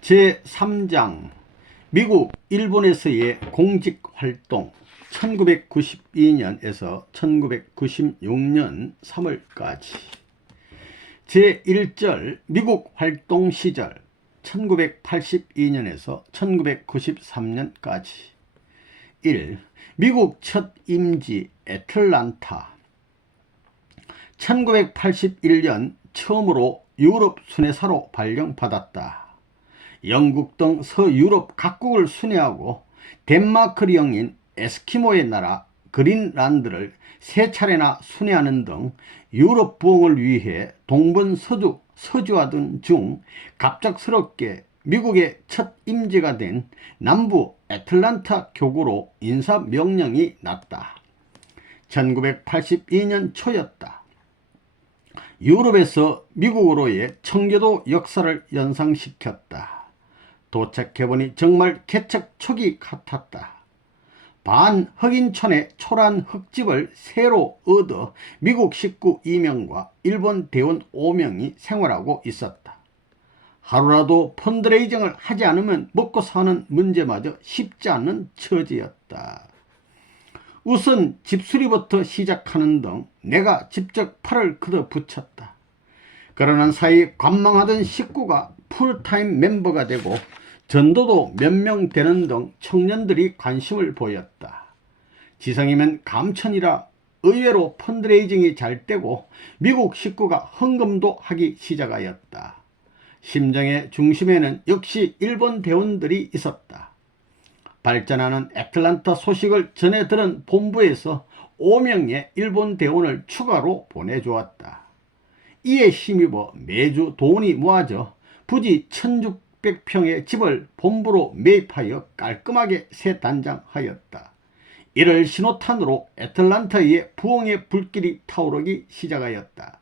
제3장 미국, 일본에서의 공직활동 1992년에서 1996년 3월까지 제1절 미국 활동 시절 1982년에서 1993년까지 1. 미국 첫 임지 애틀란타 1981년 처음으로 유럽 순회사로 발령받았다. 영국 등 서유럽 각국을 순회하고 덴마크령인 에스키모의 나라 그린란드를 세 차례나 순회하는 등 유럽 부흥을 위해 동분서주 서주하던 중 갑작스럽게 미국의 첫 임지가 된 남부 애틀란타 교구로 인사명령이 났다. 1982년 초였다. 유럽에서 미국으로의 청교도 역사를 연상시켰다. 도착해보니 정말 개척 초기 같았다. 반 흑인촌의 초란 흙집을 새로 얻어 미국 식구 2명과 일본 대원 5명이 생활하고 있었다. 하루라도 펀드레이징을 하지 않으면 먹고 사는 문제마저 쉽지 않은 처지였다. 우선 집수리부터 시작하는 등 내가 직접 팔을 걷어 붙였다. 그러는 사이 관망하던 식구가 풀타임 멤버가 되고 전도도 몇 명 되는 등 청년들이 관심을 보였다. 지성이면 감천이라 의외로 펀드레이징이 잘 되고 미국 식구가 헌금도 하기 시작하였다. 심정의 중심에는 역시 일본 대원들이 있었다. 발전하는 애틀란타 소식을 전해 들은 본부에서 5명의 일본 대원을 추가로 보내주었다. 이에 힘입어 매주 돈이 모아져 부지 1600평의 집을 본부로 매입하여 깔끔하게 새 단장하였다. 이를 신호탄으로 애틀란타의 부흥의 불길이 타오르기 시작하였다.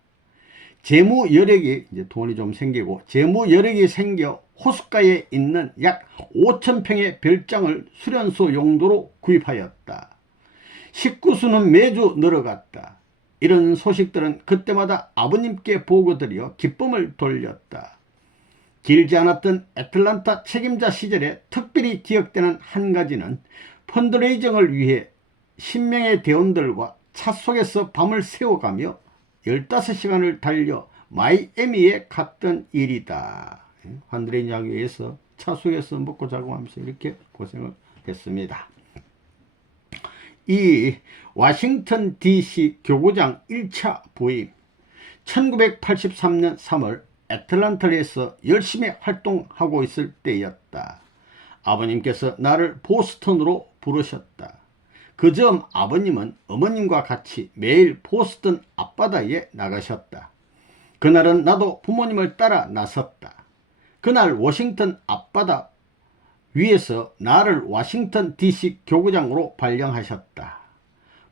재무 여력이 이제 돈이 좀 생기고 재무 여력이 생겨 호숫가에 있는 약 5000평의 별장을 수련소 용도로 구입하였다. 식구수는 매주 늘어갔다. 이런 소식들은 그때마다 아버님께 보고드려 기쁨을 돌렸다. 길지 않았던 애틀란타 책임자 시절에 특별히 기억되는 한 가지는 펀드레이징을 위해 10명의 대원들과 차 속에서 밤을 새워가며 15시간을 달려 마이애미에 갔던 일이다. 펀드레이징 하기 위해서 차 속에서 먹고 자고 하면서 이렇게 고생을 했습니다. 이 워싱턴 DC 교구장 1차 부임 1983년 3월 애틀란타에서 열심히 활동하고 있을 때였다. 아버님께서 나를 보스턴으로 부르셨다. 그 점 아버님은 어머님과 같이 매일 보스턴 앞바다에 나가셨다. 그날은 나도 부모님을 따라 나섰다. 그날 워싱턴 앞바다 위에서 나를 워싱턴 DC 교구장으로 발령하셨다.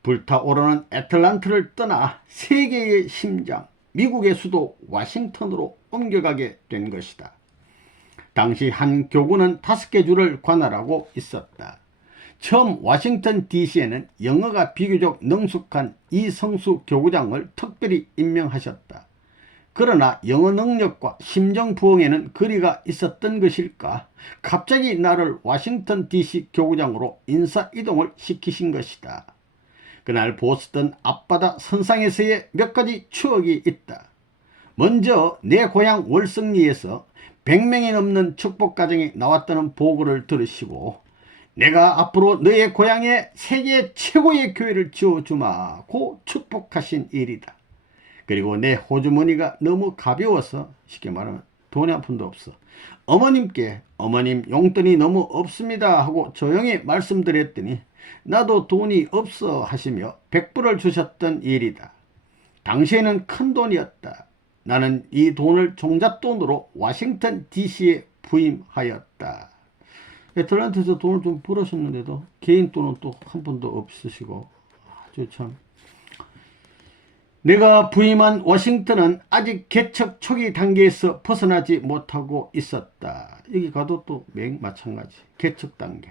불타오르는 애틀란타를 떠나 세계의 심장 미국의 수도 워싱턴으로 옮겨가게 된 것이다. 당시 한 교구는 5개 주를 관할하고 있었다. 처음 워싱턴 DC에는 영어가 비교적 능숙한 이성수 교구장을 특별히 임명하셨다. 그러나 영어 능력과 심정 부흥에는 거리가 있었던 것일까 갑자기 나를 워싱턴 DC 교구장으로 인사 이동을 시키신 것이다. 그날 보스턴 앞바다 선상에서의 몇 가지 추억이 있다. 먼저 내 고향 월성리에서 100명이 넘는 축복가정이 나왔다는 보고를 들으시고 내가 앞으로 너의 고향에 세계 최고의 교회를 지어주마고 축복하신 일이다. 그리고 내 호주머니가 너무 가벼워서 쉽게 말하면 돈이 한 푼도 없어. 어머님께 어머님 용돈이 너무 없습니다 하고 조용히 말씀드렸더니 나도 돈이 없어 하시며 100불을 주셨던 일이다. 당시에는 큰 돈이었다. 나는 이 돈을 종잣돈으로 워싱턴 DC에 부임하였다. 애틀란타에서 돈을 좀 벌으셨는데도 개인 돈은 또 한 푼도 없으시고 아주 참. 내가 부임한 워싱턴은 아직 개척 초기 단계에서 벗어나지 못하고 있었다. 여기 가도 또 마찬가지 개척 단계.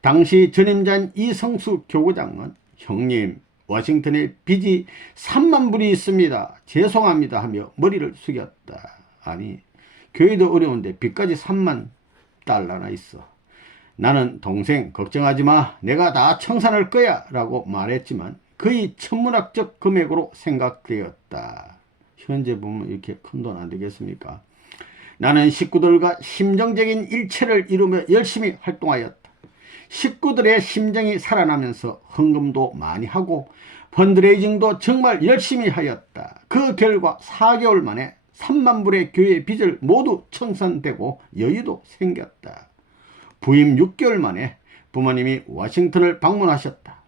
당시 전임자인 이성수 교구장은 형님 워싱턴에 빚이 3만 불이 있습니다. 죄송합니다 하며 머리를 숙였다. 아니 교회도 어려운데 빚까지 3만 $50나 있어. 나는 동생 걱정하지 마, 내가 다 청산할 거야 라고 말했지만 거의 천문학적 금액으로 생각되었다. 현재 보면 이렇게 큰 돈 안 되겠습니까? 나는 식구들과 심정적인 일체를 이루며 열심히 활동하였다. 식구들의 심정이 살아나면서 헌금도 많이 하고 펀드레이징도 정말 열심히 하였다. 그 결과 4개월 만에 3만 불의 교회 빚을 모두 청산되고 여유도 생겼다. 부임 6개월 만에 부모님이 워싱턴을 방문하셨다.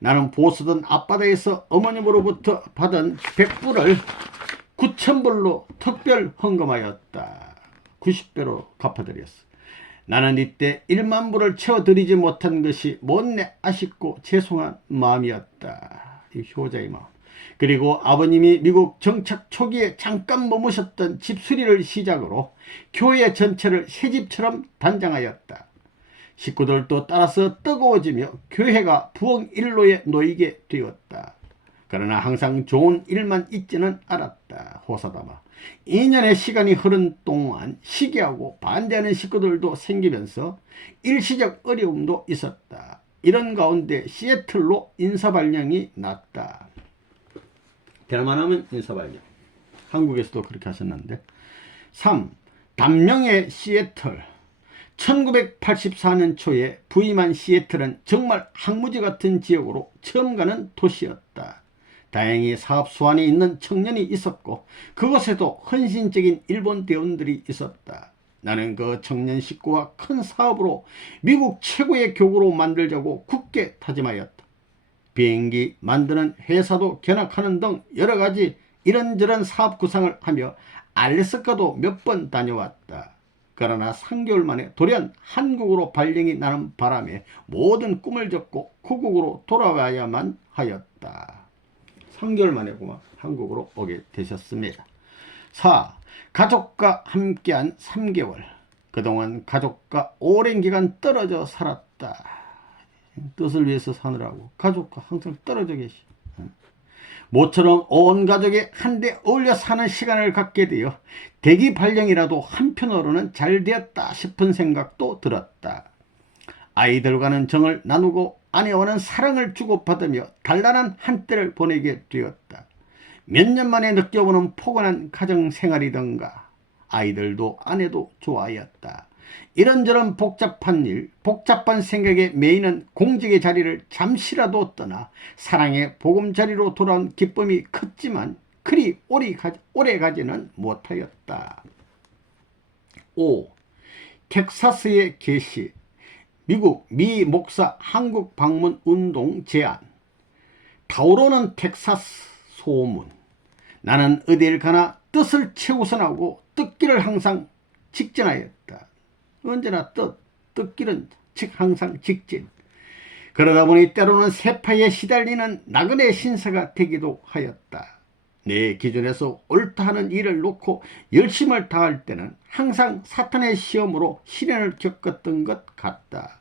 나는 보스턴 앞바다에서 어머님으로부터 받은 100불을 9,000불로 특별 헌금하였다. 90배로 갚아드렸어. 나는 이때 1만 불을 채워드리지 못한 것이 못내 아쉽고 죄송한 마음이었다. 이 효자의 마음. 그리고 아버님이 미국 정착 초기에 잠깐 머무셨던 집 수리를 시작으로 교회 전체를 새집처럼 단장하였다. 식구들도 따라서 뜨거워지며 교회가 부흥일로에 놓이게 되었다. 그러나 항상 좋은 일만 있지는 않았다. 호사다마 2년의 시간이 흐른 동안 시기하고 반대하는 식구들도 생기면서 일시적 어려움도 있었다. 이런 가운데 시애틀로 인사발령이 났다. 대만하면 인사발령. 한국에서도 그렇게 하셨는데. 3. 단명의 시애틀. 1984년 초에 부임한 시애틀은 정말 항무지 같은 지역으로 처음 가는 도시였다. 다행히 사업 수완이 있는 청년이 있었고 그곳에도 헌신적인 일본 대원들이 있었다. 나는 그 청년 식구와 큰 사업으로 미국 최고의 교구로 만들자고 굳게 다짐하였다. 비행기 만드는 회사도 견학하는 등 여러가지 이런저런 사업 구상을 하며 알래스카도 몇 번 다녀왔다. 그러나 3개월 만에 돌연 한국으로 발령이 나는 바람에 모든 꿈을 접고 고국으로 돌아와야만 하였다. 3개월 만에 그만 한국으로 오게 되셨습니다. 4. 가족과 함께한 3개월. 그동안 가족과 오랜 기간 떨어져 살았다. 뜻을 위해서 사느라고 가족과 항상 떨어져 계시. 모처럼 온 가족이 한데 어울려 사는 시간을 갖게 되어 대기 발령이라도 한편으로는 잘 되었다 싶은 생각도 들었다. 아이들과는 정을 나누고 아내와는 사랑을 주고받으며 단란한 한때를 보내게 되었다. 몇 년 만에 느껴보는 포근한 가정생활이던가 아이들도 아내도 좋아하였다. 이런저런 복잡한 일, 복잡한 생각에 매이는 공직의 자리를 잠시라도 떠나 사랑의 보금자리로 돌아온 기쁨이 컸지만 그리 오래 가지는 못하였다. 5. 텍사스의 개시. 미국 미 목사 한국 방문 운동 제안. 타오르는 텍사스 소문. 나는 어딜 가나 뜻을 최우선하고 뜻길을 항상 직진하였다. 언제나 뜻길은 항상 직진. 그러다 보니 때로는 세파에 시달리는 나그네 신사가 되기도 하였다. 내 기준에서 옳다 하는 일을 놓고 열심을 다할 때는 항상 사탄의 시험으로 시련을 겪었던 것 같다.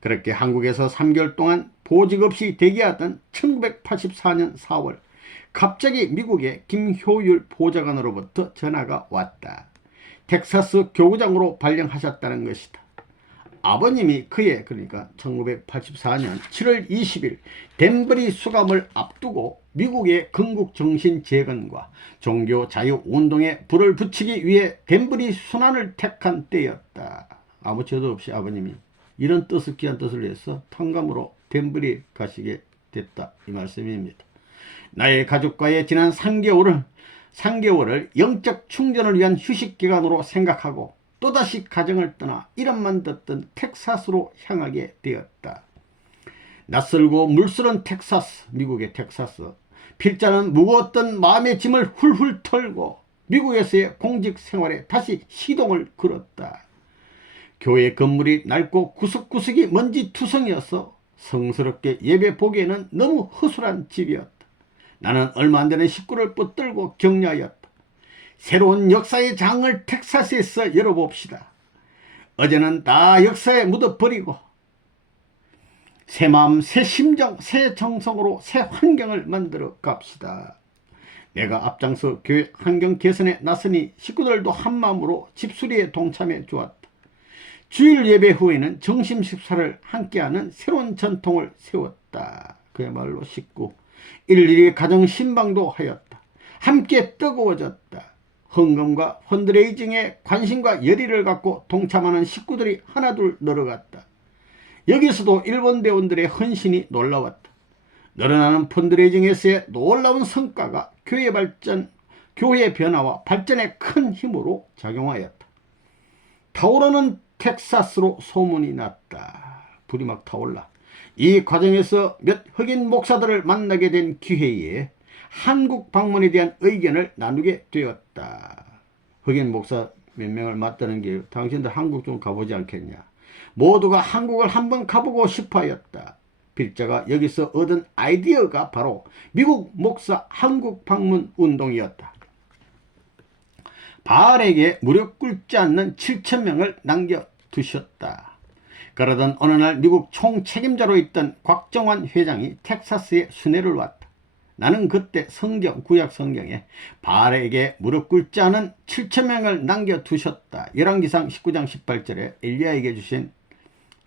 그렇게 한국에서 3개월 동안 보직 없이 대기하던 1984년 4월 갑자기 미국의 김효율 보좌관으로부터 전화가 왔다. 텍사스 교구장으로 발령하셨다는 것이다. 아버님이 그해 그러니까 1984년 7월 20일 덴버리 수감을 앞두고 미국의 건국정신 재건과 종교 자유운동에 불을 붙이기 위해 덴버리 순환을 택한 때였다. 아무 죄도 없이 아버님이 이런 뜻을 귀한 뜻을 위해서 탕감으로 덴버리 가시게 됐다. 이 말씀입니다. 나의 가족과의 지난 3개월을 영적 충전을 위한 휴식기간으로 생각하고 또다시 가정을 떠나 이름만 듣던 텍사스로 향하게 되었다. 낯설고 물스런 텍사스, 미국의 텍사스. 필자는 무거웠던 마음의 짐을 훌훌 털고 미국에서의 공직 생활에 다시 시동을 걸었다. 교회 건물이 낡고 구석구석이 먼지투성이어서 성스럽게 예배 보기에는 너무 허술한 집이었다. 나는 얼마 안 되는 식구를 붙들고 격려하였다. 새로운 역사의 장을 텍사스에서 열어봅시다. 어제는 다 역사에 묻어버리고 새 마음, 새 심정, 새 정성으로 새 환경을 만들어 갑시다. 내가 앞장서 교회 환경 개선에 나서니 식구들도 한마음으로 집수리에 동참해 주었다. 주일 예배 후에는 점심 식사를 함께하는 새로운 전통을 세웠다. 그야말로 식구 일일이 가정 신방도 하였다. 함께 뜨거워졌다. 헌금과 펀드레이징에 관심과 열의를 갖고 동참하는 식구들이 하나둘 늘어갔다. 여기서도 일본 대원들의 헌신이 놀라웠다. 늘어나는 펀드레이징에서의 놀라운 성과가 교회 변화와 발전에 큰 힘으로 작용하였다. 타오르는 텍사스로 소문이 났다. 불이 막 타올라. 이 과정에서 몇 흑인 목사들을 만나게 된 기회에 한국 방문에 대한 의견을 나누게 되었다. 흑인 목사 몇 명을 만나는 게 당신들 한국 좀 가보지 않겠냐. 모두가 한국을 한번 가보고 싶어 하였다. 필자가 여기서 얻은 아이디어가 바로 미국 목사 한국 방문 운동이었다. 바알에게 무릎 꿇지 않는 7,000명을 남겨두셨다. 그러던 어느 날 미국 총책임자로 있던 곽정환 회장이 텍사스에 순회를 왔다. 나는 그때 구약 성경에 바알에게 무릎 꿇지 않은 7,000명을 남겨두셨다. 열왕기상 19장 18절에 엘리야에게 주신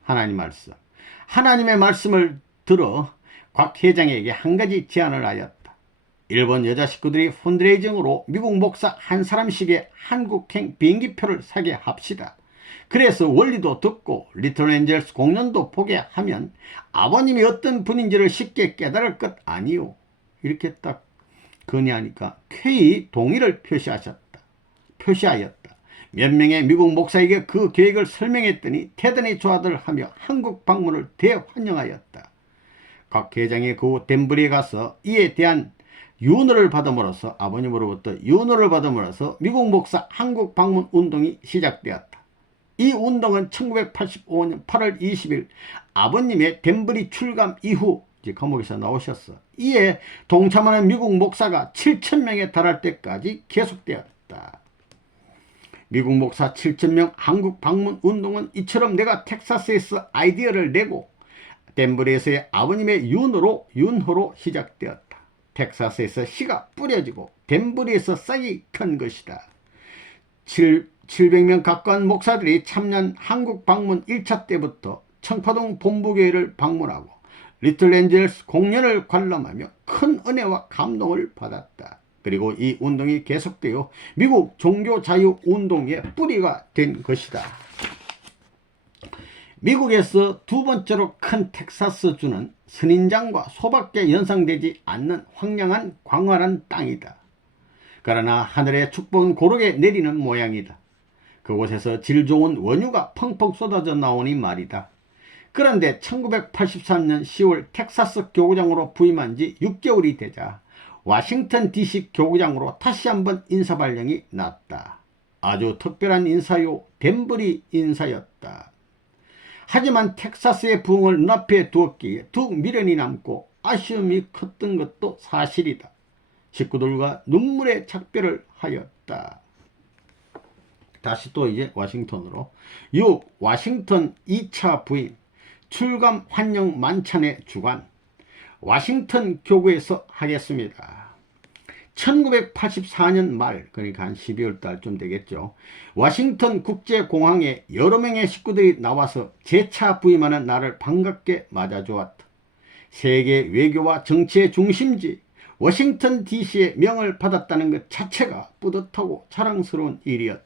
하나님 말씀. 하나님의 말씀을 들어 곽 회장에게 한 가지 제안을 하였다. 일본 여자 식구들이 펀드레이징으로 미국 목사 한 사람씩의 한국행 비행기표를 사게 합시다. 그래서 원리도 듣고 리틀 엔젤스 공연도 보게 하면 아버님이 어떤 분인지를 쉽게 깨달을 것 아니오. 이렇게 딱 건의하니까 쾌히 동의를 표시하였다. 몇 명의 미국 목사에게 그 계획을 설명했더니 대단히 좋아들 하며 한국 방문을 대환영하였다. 각 회장이 그 덴버리에 가서 이에 대한 윤허를 받음으로써 아버님으로부터 윤허를 받음으로써 미국 목사 한국 방문 운동이 시작되었다. 이 운동은 1985년 8월 20일 아버님의 덴버리 출감 이후 감옥에서 나오셨어. 이에 동참하는 미국 목사가 7,000명에 달할 때까지 계속되었다. 미국 목사 7,000명 한국 방문 운동은 이처럼 내가 텍사스에서 아이디어를 내고 덴버리에서의 아버님의 윤허로 시작되었다. 텍사스에서 씨가 뿌려지고 덴버리에서 싹이 큰 것이다. 700명 가까운 목사들이 참여한 한국 방문 1차 때부터 청파동 본부교회를 방문하고 리틀 엔젤스 공연을 관람하며 큰 은혜와 감동을 받았다. 그리고 이 운동이 계속되어 미국 종교자유운동의 뿌리가 된 것이다. 미국에서 두 번째로 큰 텍사스주는 선인장과 소밖에 연상되지 않는 황량한 광활한 땅이다. 그러나 하늘의 축복은 고르게 내리는 모양이다. 그곳에서 질 좋은 원유가 펑펑 쏟아져 나오니 말이다. 그런데 1983년 10월 텍사스 교구장으로 부임한 지 6개월이 되자 워싱턴 DC 교구장으로 다시 한번 인사발령이 났다. 아주 특별한 인사요, 덴버리 인사였다. 하지만 텍사스의 부흥을 눈앞에 두었기에 두 미련이 남고 아쉬움이 컸던 것도 사실이다. 식구들과 눈물의 작별을 하였다. 다시 또 이제 워싱턴으로 6. 워싱턴 2차 부임 출감 환영 만찬의 주관 워싱턴 교구에서 하겠습니다. 1984년 말 그러니까 한 12월 달쯤 되겠죠. 워싱턴 국제공항에 여러 명의 식구들이 나와서 재차 부임하는 나를 반갑게 맞아주었다. 세계 외교와 정치의 중심지 워싱턴 DC의 명을 받았다는 것 자체가 뿌듯하고 자랑스러운 일이었다.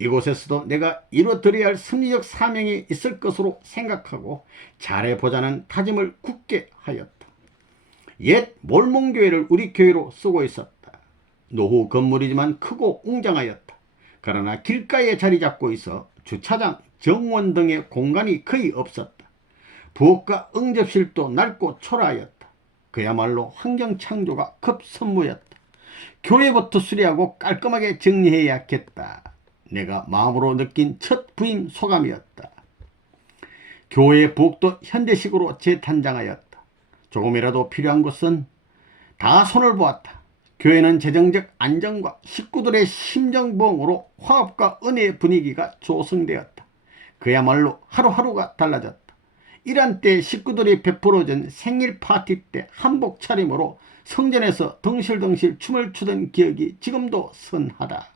이곳에서도 내가 이루어드려야 할 섭리적 사명이 있을 것으로 생각하고 잘해보자는 다짐을 굳게 하였다. 옛 몰몬교회를 우리 교회로 쓰고 있었다. 노후 건물이지만 크고 웅장하였다. 그러나 길가에 자리 잡고 있어 주차장, 정원 등의 공간이 거의 없었다. 부엌과 응접실도 낡고 초라하였다. 그야말로 환경창조가 급선무였다. 교회부터 수리하고 깔끔하게 정리해야겠다. 내가 마음으로 느낀 첫 부임 소감이었다. 교회의 부엌도 현대식으로 재탄장하였다. 조금이라도 필요한 것은 다 손을 보았다. 교회는 재정적 안정과 식구들의 심정부흥으로 화합과 은혜의 분위기가 조성되었다. 그야말로 하루하루가 달라졌다. 이런 때 식구들이 베풀어준 생일 파티 때 한복 차림으로 성전에서 덩실덩실 춤을 추던 기억이 지금도 선하다.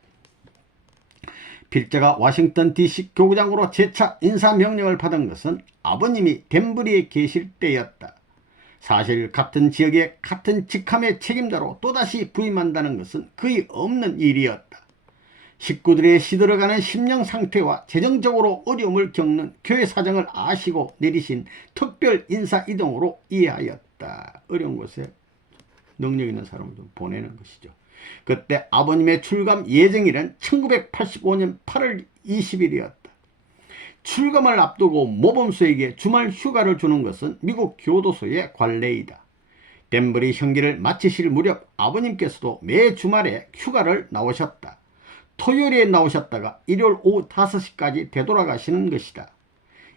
필자가 워싱턴 DC 교구장으로 재차 인사명령을 받은 것은 아버님이 덴버리에 계실 때였다. 사실 같은 지역에 같은 직함의 책임자로 또다시 부임한다는 것은 거의 없는 일이었다. 식구들의 시들어가는 심령 상태와 재정적으로 어려움을 겪는 교회 사정을 아시고 내리신 특별 인사 이동으로 이해하였다. 어려운 곳에 능력 있는 사람을 좀 보내는 것이죠. 그때 아버님의 출감 예정일은 1985년 8월 20일이었다. 출감을 앞두고 모범수에게 주말 휴가를 주는 것은 미국 교도소의 관례이다. 덴버리 형기를 마치실 무렵 아버님께서도 매 주말에 휴가를 나오셨다. 토요일에 나오셨다가 일요일 오후 5시까지 되돌아가시는 것이다.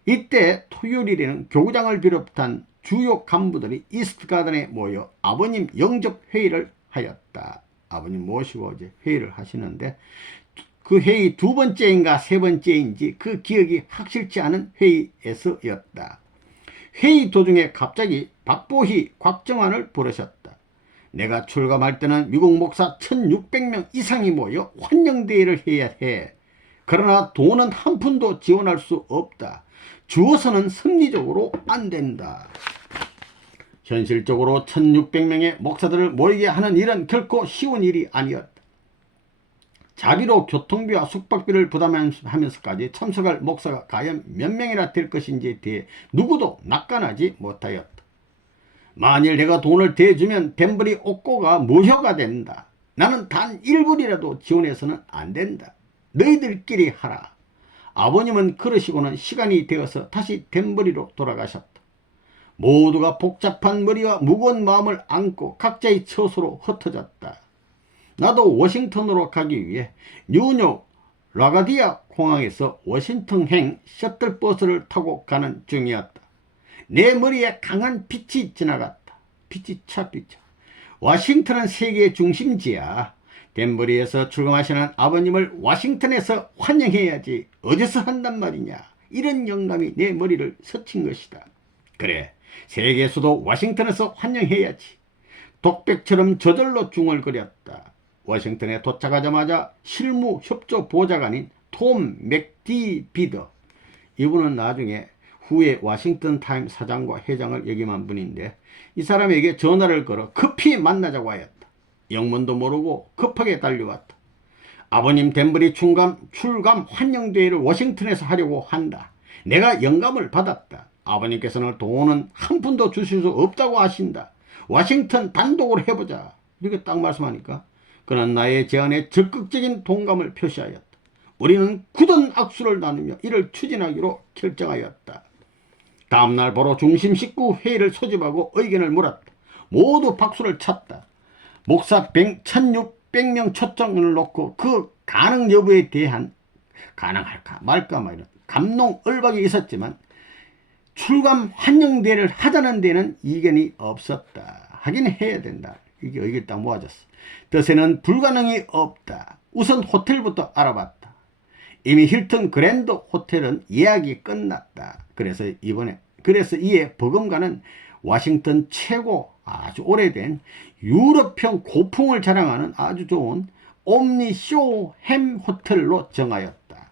이때 토요일에는 교구장을 비롯한 주요 간부들이 이스트가든에 모여 아버님 영접회의를 하였다. 아버님 모시고 이제 회의를 하시는데 그 회의 두 번째인가 세 번째인지 그 기억이 확실치 않은 회의에서였다. 회의 도중에 갑자기 박보희, 곽정환을 부르셨다. 내가 출감할 때는 미국 목사 1600명 이상이 모여 환영대회를 해야 해. 그러나 돈은 한 푼도 지원할 수 없다. 주어서는 섭리적으로 안 된다. 현실적으로 1600명의 목사들을 모이게 하는 일은 결코 쉬운 일이 아니었다. 자비로 교통비와 숙박비를 부담하면서까지 참석할 목사가 과연 몇 명이나 될 것인지에 대해 누구도 낙관하지 못하였다. 만일 내가 돈을 대주면 덴버리 옥고가 무효가 된다. 나는 단 1불이라도 지원해서는 안 된다. 너희들끼리 하라. 아버님은 그러시고는 시간이 되어서 다시 덴버리로 돌아가셨다. 모두가 복잡한 머리와 무거운 마음을 안고 각자의 처소로 흩어졌다. 나도 워싱턴으로 가기 위해 뉴욕 라가디아 공항에서 워싱턴행 셔틀버스를 타고 가는 중이었다. 내 머리에 강한 빛이 지나갔다. 빛이 차비죠. 워싱턴은 세계의 중심지야. 덴버리에서 출감하시는 아버님을 워싱턴에서 환영해야지 어디서 한단 말이냐. 이런 영감이 내 머리를 스친 것이다. 그래, 세계 수도 워싱턴에서 환영해야지. 독백처럼 저절로 중얼거렸다. 워싱턴에 도착하자마자 실무협조보좌관인 톰 맥디비더, 이분은 나중에 후에 워싱턴 타임 사장과 회장을 역임한 분인데 이 사람에게 전화를 걸어 급히 만나자고 하였다. 영문도 모르고 급하게 달려왔다. 아버님 덴버리 출감 환영대회를 워싱턴에서 하려고 한다. 내가 영감을 받았다. 아버님께서는 돈은 한 푼도 주실 수 없다고 하신다. 워싱턴 단독으로 해보자. 이렇게 딱 말씀하니까 그는 나의 제안에 적극적인 동감을 표시하였다. 우리는 굳은 악수를 나누며 이를 추진하기로 결정하였다. 다음날 바로 중심 식구 회의를 소집하고 의견을 물었다. 모두 박수를 쳤다. 목사 1600명 초청을 놓고 그 가능 여부에 대한 가능할까 말까 말이야 감론을박이 있었지만 출감 환영대회를 하자는 데는 이견이 없었다. 하긴 해야 된다. 이게 의견이 딱 모아졌어. 뜻에는 불가능이 없다. 우선 호텔부터 알아봤다. 이미 힐튼 그랜드 호텔은 예약이 끝났다. 그래서 이에 버금가는 워싱턴 최고 아주 오래된 유럽형 고풍을 자랑하는 아주 좋은 옴니쇼 햄 호텔로 정하였다.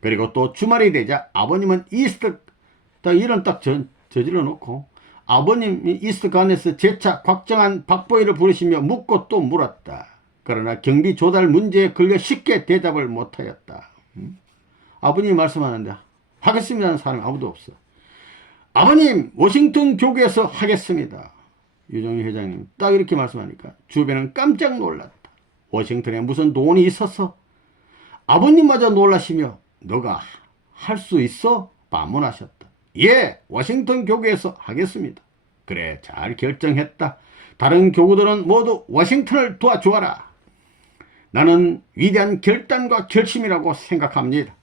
그리고 또 주말이 되자 아버님은 이런 딱 저질러 놓고 아버님이 이스트간에서 재차 곽정한 박보희를 부르시며 묻고 또 물었다. 그러나 경비 조달 문제에 걸려 쉽게 대답을 못하였다. 아버님이 말씀하는데 하겠습니다는 사람이 아무도 없어. 아버님 워싱턴 교구에서 하겠습니다. 유정희 회장님 딱 이렇게 말씀하니까 주변은 깜짝 놀랐다. 워싱턴에 무슨 돈이 있어서? 아버님마저 놀라시며 너가 할 수 있어? 반문하셨다. 예, 워싱턴 교구에서 하겠습니다. 그래, 잘 결정했다. 다른 교구들은 모두 워싱턴을 도와주어라. 나는 위대한 결단과 결심이라고 생각합니다.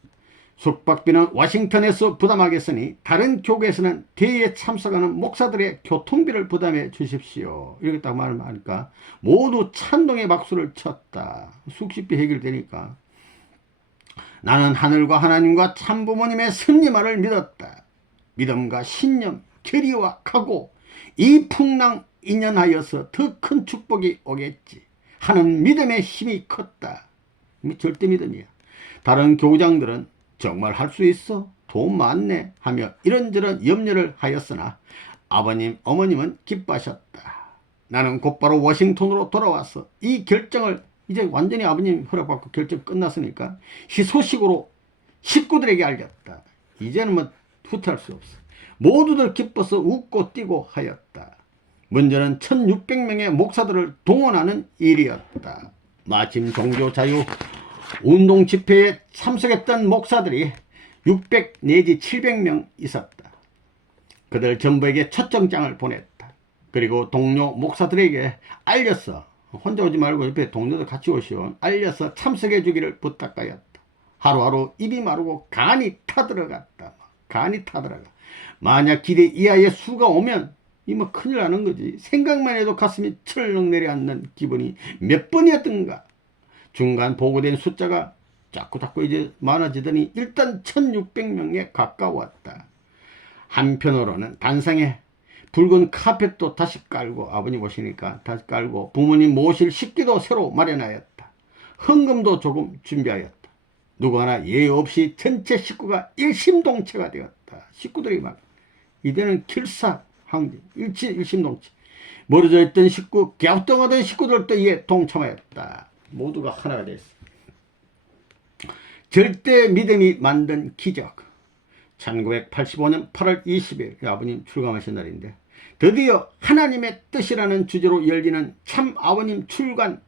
숙박비는 워싱턴에서 부담하겠으니 다른 교구에서는 대회에 참석하는 목사들의 교통비를 부담해 주십시오. 이렇게 딱 말을 하니까 모두 찬동의 박수를 쳤다. 숙식비 해결되니까. 나는 하늘과 하나님과 참부모님의 섭리말을 믿었다. 믿음과 신념, 결의와 각오, 이 풍랑 인연하여서 더 큰 축복이 오겠지 하는 믿음의 힘이 컸다. 절대 믿음이야. 다른 교장들은 정말 할 수 있어? 돈 많네 하며 이런저런 염려를 하였으나 아버님, 어머님은 기뻐하셨다. 나는 곧바로 워싱턴으로 돌아와서 이 결정을 이제 완전히 아버님 허락받고 결정 끝났으니까 희소식으로 식구들에게 알렸다. 이제는 뭐 후퇴할 수 없어. 모두들 기뻐서 웃고 뛰고 하였다. 문제는 1600명의 목사들을 동원하는 일이었다. 마침 종교자유 운동 집회에 참석했던 목사들이 600 내지 700명 있었다. 그들 전부에게 초청장을 보냈다. 그리고 동료 목사들에게 알렸어. 혼자 오지 말고 옆에 동료들 같이 오시오. 알려서 참석해 주기를 부탁하였다. 하루하루 입이 마르고 간이 타들어갔다. 간이 타들어가. 만약 기대 이하의 수가 오면 이뭐 큰일 나는 거지. 생각만 해도 가슴이 철렁 내려앉는 기분이 몇 번이었던가. 중간 보고된 숫자가 자꾸 이제 많아지더니 일단 1600명에 가까웠다. 한편으로는 단상에 붉은 카펫도 다시 깔고, 아버님 오시니까 다시 깔고, 부모님 모실 식기도 새로 마련하였다. 헌금도 조금 준비하였다. 누구 하나 예의 없이 전체 식구가 일심동체가 되었다. 식구들이 막 이제는 길사항지 일심동체. 멀어져 있던 식구, 갸우뚱하던 식구들도 이에 동참하였다. 모두가 하나가 됐어. 절대 믿음이 만든 기적. 1985년 8월 20일 아버님 출감하신 날인데 드디어 하나님의 뜻이라는 주제로 열리는 참 아버님 출감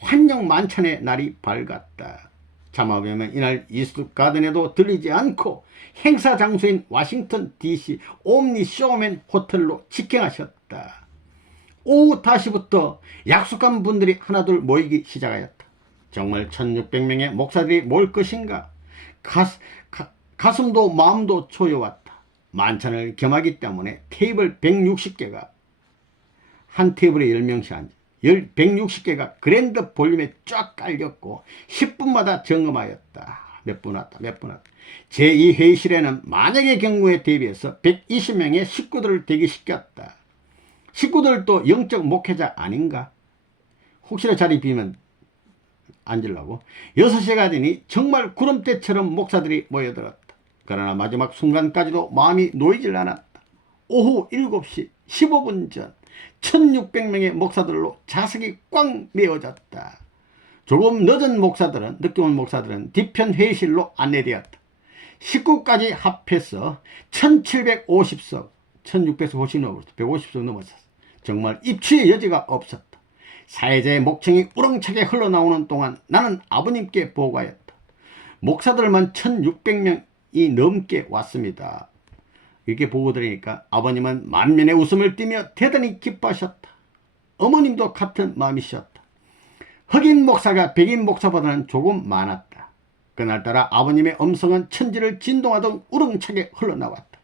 환영 만찬의 날이 밝았다. 참아보면 이날 이스트 가든에도 들리지 않고 행사 장소인 워싱턴 DC 옴니 쇼맨 호텔로 직행하셨다. 오후 5시부터 약속한 분들이 하나둘 모이기 시작하였다. 정말 1600명의 목사들이 모일 것인가? 가슴도 마음도 조여왔다. 만찬을 겸하기 때문에 테이블 160개가 한 테이블에 10명씩 앉아 160개가 그랜드 볼륨에 쫙 깔렸고 10분마다 점검하였다. 몇 분 왔다 몇 분 왔다. 제2회의실에는 만약의 경우에 대비해서 120명의 식구들을 대기시켰다. 식구들도 영적 목회자 아닌가? 혹시나 자리 비면 앉으려고 6시가 되니 정말 구름대처럼 목사들이 모여들었다. 그러나 마지막 순간까지도 마음이 놓이질 않았다. 오후 7시 15분 전 1600명의 목사들로 좌석이 꽉 메워졌다. 조금 늦게 온 목사들은 뒤편 회의실로 안내되었다. 식구까지 합해서 1750석, 1600석 훨씬 넘었어. 150석 넘었어. 정말 입추의 여지가 없었다. 사회자의 목청이 우렁차게 흘러나오는 동안 나는 아버님께 보고하였다. 목사들만 1600명이 넘게 왔습니다. 이렇게 보고 들으니까 아버님은 만면의 웃음을 띠며 대단히 기뻐하셨다. 어머님도 같은 마음이셨다. 흑인 목사가 백인 목사보다는 조금 많았다. 그날따라 아버님의 음성은 천지를 진동하던 우렁차게 흘러나왔다.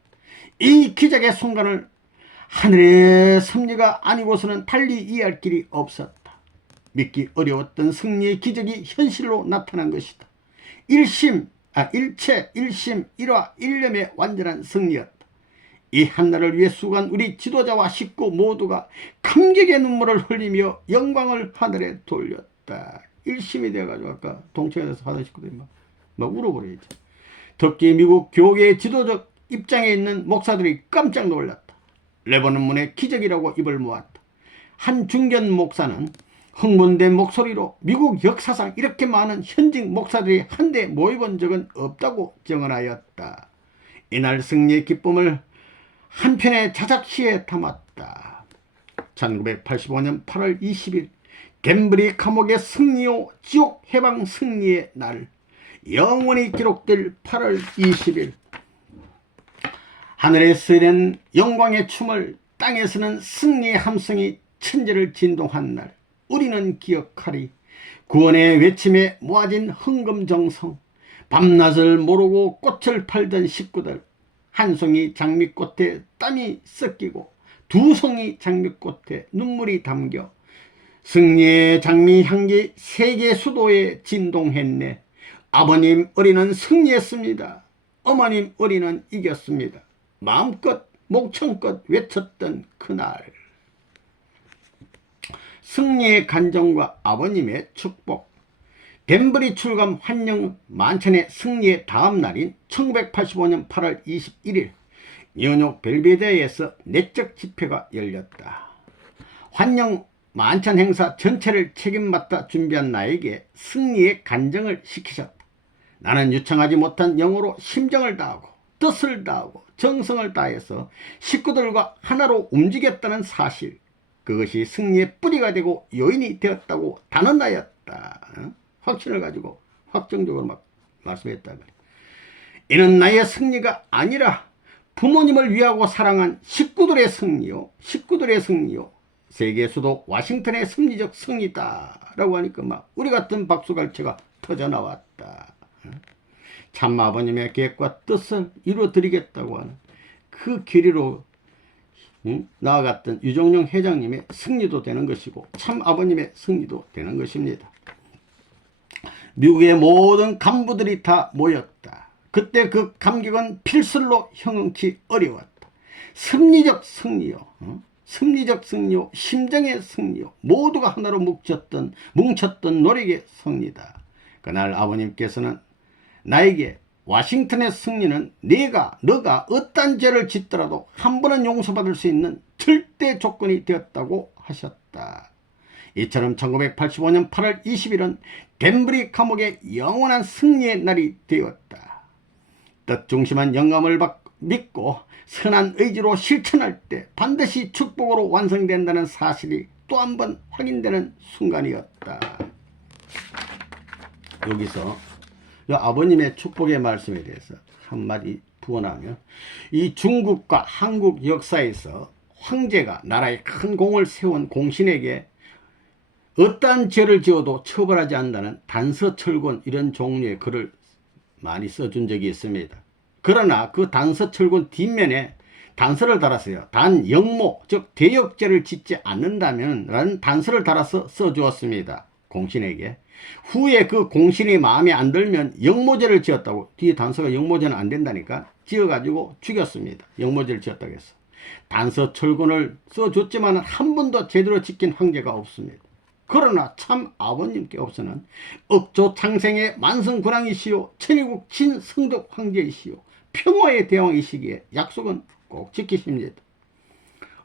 이 기적의 순간을 하늘의 섭리가 아니고서는 달리 이해할 길이 없었다. 믿기 어려웠던 승리의 기적이 현실로 나타난 것이다. 일체, 일심, 일화, 일념의 완전한 승리였다. 이 한날을 위해 수고한 우리 지도자와 식구 모두가 감격의 눈물을 흘리며 영광을 하늘에 돌렸다. 일심이 돼가지고 아까 동청에서 하던 식구들이 막 울어버리죠. 특히 미국 교계의 지도적 입장에 있는 목사들이 깜짝 놀랐다. 레버넌 문의 기적이라고 입을 모았다. 한 중견 목사는 흥분된 목소리로 미국 역사상 이렇게 많은 현직 목사들이 한데 모여본 적은 없다고 증언하였다. 이날 승리의 기쁨을 한편의 자작시에 담았다. 1985년 8월 20일 갬브리 감옥의 승리요 지옥 해방 승리의 날, 영원히 기록될 8월 20일 하늘에서 이른 영광의 춤을 땅에서는 승리의 함성이 천지를 진동한 날, 우리는 기억하리. 구원의 외침에 모아진 흥금정성, 밤낮을 모르고 꽃을 팔던 식구들, 한 송이 장미꽃에 땀이 섞이고 두 송이 장미꽃에 눈물이 담겨 승리의 장미 향기 세계 수도에 진동했네. 아버님 우리는 승리했습니다. 어머님 우리는 이겼습니다. 마음껏 목청껏 외쳤던 그날, 승리의 간정과 아버님의 축복, 덴버리 출감 환영 만찬의 승리의 다음 날인 1985년 8월 21일 뉴욕 벨베데에서 내적 집회가 열렸다. 환영 만찬 행사 전체를 책임맡아 준비한 나에게 승리의 간증을 시키셨다. 나는 유창하지 못한 영어로 심정을 다하고 뜻을 다하고 정성을 다해서 식구들과 하나로 움직였다는 사실, 그것이 승리의 뿌리가 되고 요인이 되었다고 단언하였다. 확신을 가지고 확정적으로 말씀했다. 이는 나의 승리가 아니라 부모님을 위하고 사랑한 식구들의 승리요, 세계 수도 와싱턴의 승리적 승리다 라고 하니까 우리 같은 박수갈채가 터져나왔다. 참 아버님의 계획과 뜻을 이루어드리겠다고 하는 그 길이로 나아갔던 유정룡 회장님의 승리도 되는 것이고 참 아버님의 승리도 되는 것입니다. 미국의 모든 간부들이 다 모였다. 그때 그 감격은 필설로 형용치 어려웠다. 승리적 승리요, 심정의 승리요, 모두가 하나로 뭉쳤던 노력의 승리다. 그날 아버님께서는 나에게 와싱턴의 승리는 너가 어떤 죄를 짓더라도 한 번은 용서받을 수 있는 절대 조건이 되었다고 하셨다. 이처럼 1985년 8월 20일은 덴버리 감옥의 영원한 승리의 날이 되었다. 뜻중심한 영감을 믿고 선한 의지로 실천할 때 반드시 축복으로 완성된다는 사실이 또 한 번 확인되는 순간이었다. 여기서 아버님의 축복의 말씀에 대해서 한마디 부언하면, 이 중국과 한국 역사에서 황제가 나라에 큰 공을 세운 공신에게 어떠한 죄를 지어도 처벌하지 않는다는 단서철권, 이런 종류의 글을 많이 써준 적이 있습니다. 그러나 그 단서철권 뒷면에 단서를 달았어요. 단 영모, 즉 대역죄를 짓지 않는다면 라는 단서를 달아서 써주었습니다. 공신에게. 후에 그 공신이 마음에 안 들면 영모죄를 지었다고, 뒤에 단서가 영모죄는 안 된다니까 지어가지고 죽였습니다. 영모죄를 지었다고 해서. 단서철권을 써줬지만 한 번도 제대로 지킨 황제가 없습니다. 그러나 참 아버님께 없어는 억조 창생의 만성군왕이시오, 천일국 진성덕 황제이시오, 평화의 대왕이시기에 약속은 꼭 지키십니다.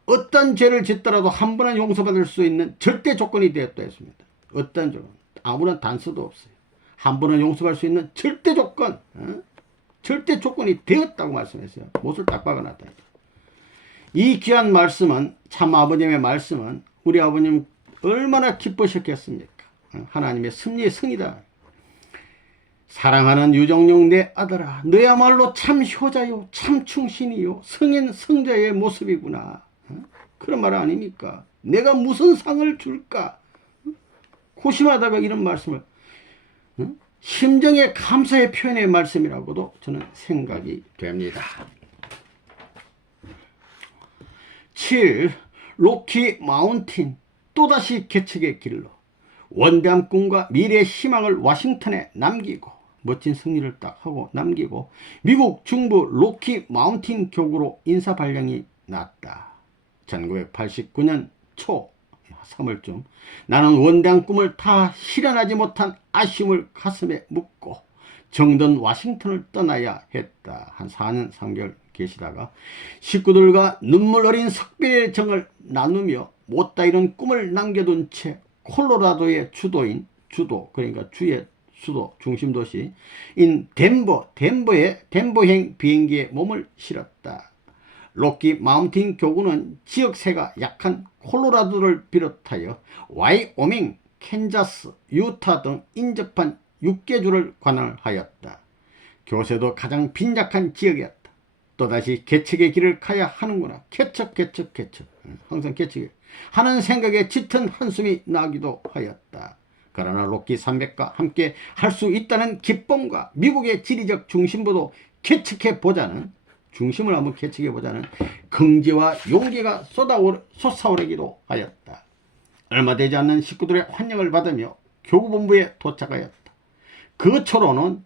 어떤 죄를 짓더라도 한 번은 용서받을 수 있는 절대 조건이 되었다 했습니다. 어떤 조건? 아무런 단서도 없어요. 한 번은 용서할 수 있는 절대 조건, 절대 조건이 되었다고 말씀했어요. 못을 딱 박아놨다. 이 귀한 말씀은, 참 아버님의 말씀은 우리 아버님 얼마나 기쁘셨겠습니까? 하나님의 승리의 승이다. 사랑하는 유정룡 내 아들아, 너야말로 참 효자요, 참 충신이요, 성인 성자의 모습이구나. 그런 말 아닙니까? 내가 무슨 상을 줄까? 고심하다가 이런 말씀을, 심정의 감사의 표현의 말씀이라고도 저는 생각이 됩니다. 7. 로키 마운틴, 또다시 개척의 길로. 원대한 꿈과 미래의 희망을 와싱턴에 남기고, 멋진 승리를 딱 하고 남기고 미국 중부 로키 마운틴 격으로 인사 발령이 났다. 1989년 초 3월쯤 나는 원대한 꿈을 다 실현하지 못한 아쉬움을 가슴에 묻고 정든 와싱턴을 떠나야 했다. 한 4년 3개월 계시다가 식구들과 눈물 어린 석별의 정을 나누며 못다 이룬 꿈을 남겨둔 채 콜로라도의 그러니까 주의 수도 중심도시인 덴버행 비행기에 몸을 실었다. 로키 마운틴 교구는 지역세가 약한 콜로라도를 비롯하여 와이오밍, 캔자스, 유타 등 인접한 6개주를 관할하였다. 교세도 가장 빈약한 지역이었다. 또다시 개척의 길을 가야 하는구나. 개척. 항상 개척 하는 생각에 짙은 한숨이 나기도 하였다. 그러나 로키 산맥과 함께 할 수 있다는 기쁨과 미국의 지리적 중심부도 개척해보자는, 중심을 한번 개척해보자는 긍지와 용기가 솟아오르기도 하였다. 얼마 되지 않는 식구들의 환영을 받으며 교구본부에 도착하였다. 그초로는,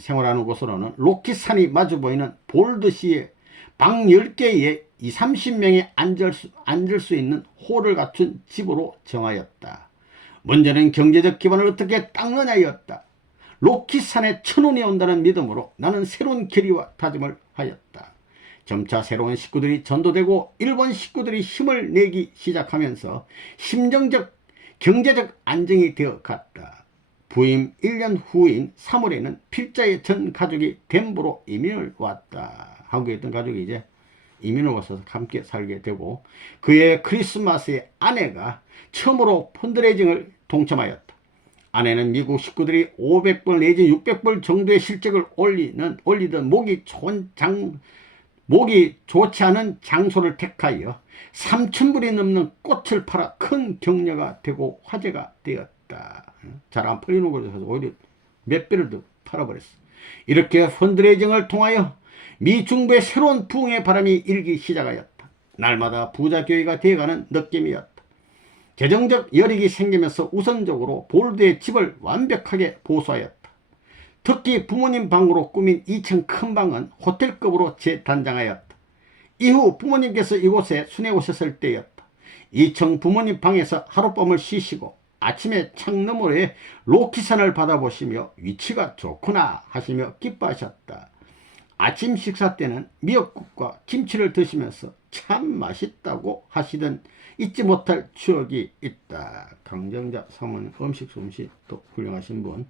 생활하는 곳으로는 로키산이 마주 보이는 볼드시에 방 10개에 20-30명이 앉을 수 있는 홀을 갖춘 집으로 정하였다. 문제는 경제적 기반을 어떻게 닦느냐였다. 로키산에 천운이 온다는 믿음으로 나는 새로운 결의와 다짐을 하였다. 점차 새로운 식구들이 전도되고 일본 식구들이 힘을 내기 시작하면서 심정적, 경제적 안정이 되어 갔다. 부임 1년 후인 3월에는 필자의 전 가족이 덴버로 이민을 왔다. 한국에 있던 가족이 이제 이민을 와서 함께 살게 되고, 그의 크리스마스에 아내가 처음으로 펀드레이징을 동참하였다. 아내는 미국 식구들이 500불 내지 600불 정도의 실적을 올리던 목이 좋지 않은 장소를 택하여 3,000불이 넘는 꽃을 팔아 큰 격려가 되고 화제가 되었다. 잘 안 팔리는 곳에서 오히려 몇 배를 더 팔아버렸어. 이렇게 펀드레이징을 통하여 미 중부의 새로운 부흥의 바람이 일기 시작하였다. 날마다 부자 교회가 되어가는 느낌이었다. 재정적 여력이 생기면서 우선적으로 볼드의 집을 완벽하게 보수하였다. 특히 부모님 방으로 꾸민 2층 큰 방은 호텔급으로 재단장하였다. 이후 부모님께서 이곳에 순회 오셨을 때였다. 2층 부모님 방에서 하룻밤을 쉬시고 아침에 창너머에 로키산을 받아보시며 위치가 좋구나 하시며 기뻐하셨다. 아침 식사 때는 미역국과 김치를 드시면서 참 맛있다고 하시던 잊지 못할 추억이 있다. 강정자 사모님 음식 솜씨 또 훌륭하신 분.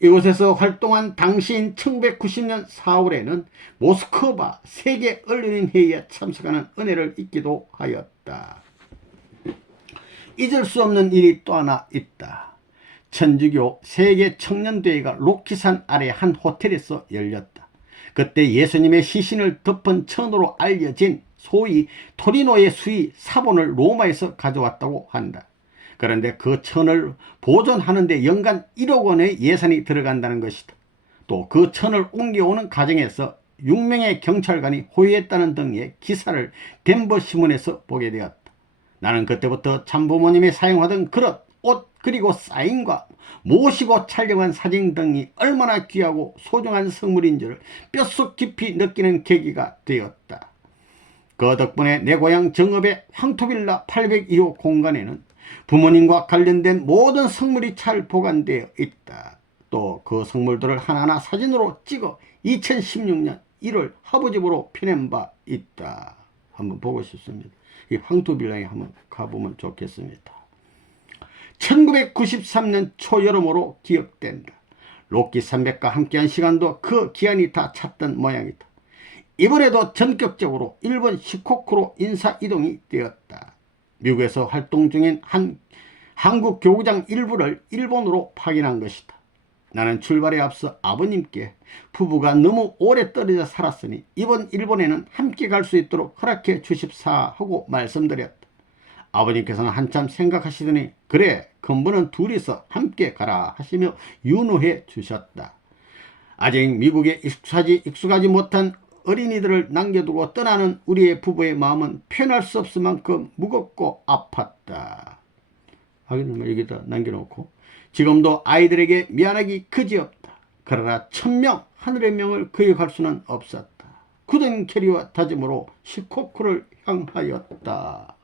이곳에서 활동한 당시인 1990년 4월에는 모스크바 세계 언론인 회의에 참석하는 은혜를 잊기도 하였다. 잊을 수 없는 일이 또 하나 있다. 천주교 세계 청년대회가 로키산 아래 한 호텔에서 열렸다. 그때 예수님의 시신을 덮은 천으로 알려진 소위 토리노의 수의 사본을 로마에서 가져왔다고 한다. 그런데 그 천을 보존하는데 연간 1억 원의 예산이 들어간다는 것이다. 또 그 천을 옮겨오는 과정에서 6명의 경찰관이 호위했다는 등의 기사를 덴버 신문에서 보게 되었다. 나는 그때부터 참부모님이 사용하던 그릇, 옷, 그리고 사인과 모시고 촬영한 사진 등이 얼마나 귀하고 소중한 선물인 줄 뼛속 깊이 느끼는 계기가 되었다. 그 덕분에 내 고향 정읍의 황토빌라 802호 공간에는 부모님과 관련된 모든 선물이 잘 보관되어 있다. 또 그 선물들을 하나하나 사진으로 찍어 2016년 1월 화보집으로 펴낸 바 있다. 한번 보고 싶습니다. 이 황토빌라에 한번 가보면 좋겠습니다. 1993년 초여름으로 기억된다. 로키 300과 함께한 시간도 그 기한이 다 찼던 모양이다. 이번에도 전격적으로 일본 시코쿠로 인사 이동이 되었다. 미국에서 활동 중인 한국 교구장 일부를 일본으로 파견한 것이다. 나는 출발에 앞서 아버님께 부부가 너무 오래 떨어져 살았으니 이번 일본에는 함께 갈 수 있도록 허락해 주십사 하고 말씀드렸다. 아버님께서는 한참 생각하시더니 그래 근본은 둘이서 함께 가라 하시며 윤호해 주셨다. 아직 미국에 익숙하지 못한 어린이들을 남겨두고 떠나는 우리의 부부의 마음은 표현할 수 없을 만큼 무겁고 아팠다. 하긴 여기다 남겨놓고 지금도 아이들에게 미안하기 그지없다. 그러나 1000명 하늘의 명을 거역할 수는 없었다. 굳은 결의와 다짐으로 시코쿠를 향하였다.